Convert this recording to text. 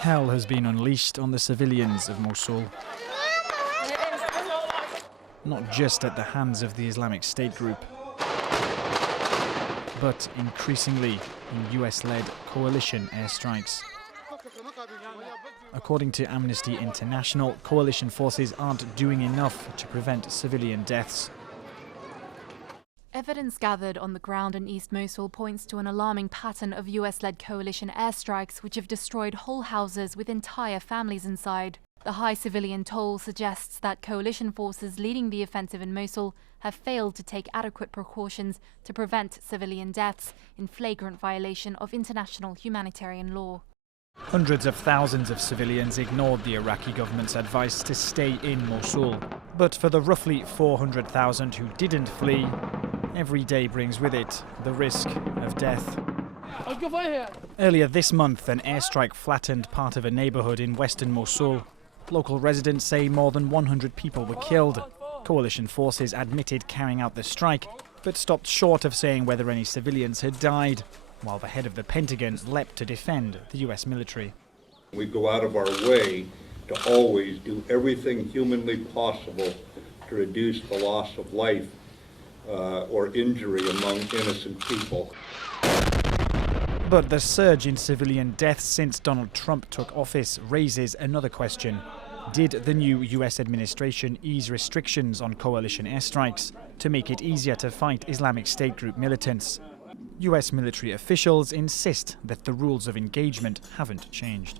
Hell has been unleashed on the civilians of Mosul. Not just at the hands of the Islamic State group, but increasingly in US-led coalition airstrikes. According to Amnesty International, coalition forces aren't doing enough to prevent civilian deaths. Evidence gathered on the ground in East Mosul points to an alarming pattern of US-led coalition airstrikes which have destroyed whole houses with entire families inside. The high civilian toll suggests that coalition forces leading the offensive in Mosul have failed to take adequate precautions to prevent civilian deaths in flagrant violation of international humanitarian law. Hundreds of thousands of civilians ignored the Iraqi government's advice to stay in Mosul. But for the roughly 400,000 who didn't flee, every day brings with it the risk of death. Earlier this month, an airstrike flattened part of a neighborhood in western Mosul. Local residents say more than 100 people were killed. Coalition forces admitted carrying out the strike, but stopped short of saying whether any civilians had died, while the head of the Pentagon leapt to defend the US military. We go out of our way to always do everything humanly possible to reduce the loss of life or injury among innocent people. But the surge in civilian deaths since Donald Trump took office raises another question. Did the new US administration ease restrictions on coalition airstrikes to make it easier to fight Islamic State group militants? US military officials insist that the rules of engagement haven't changed.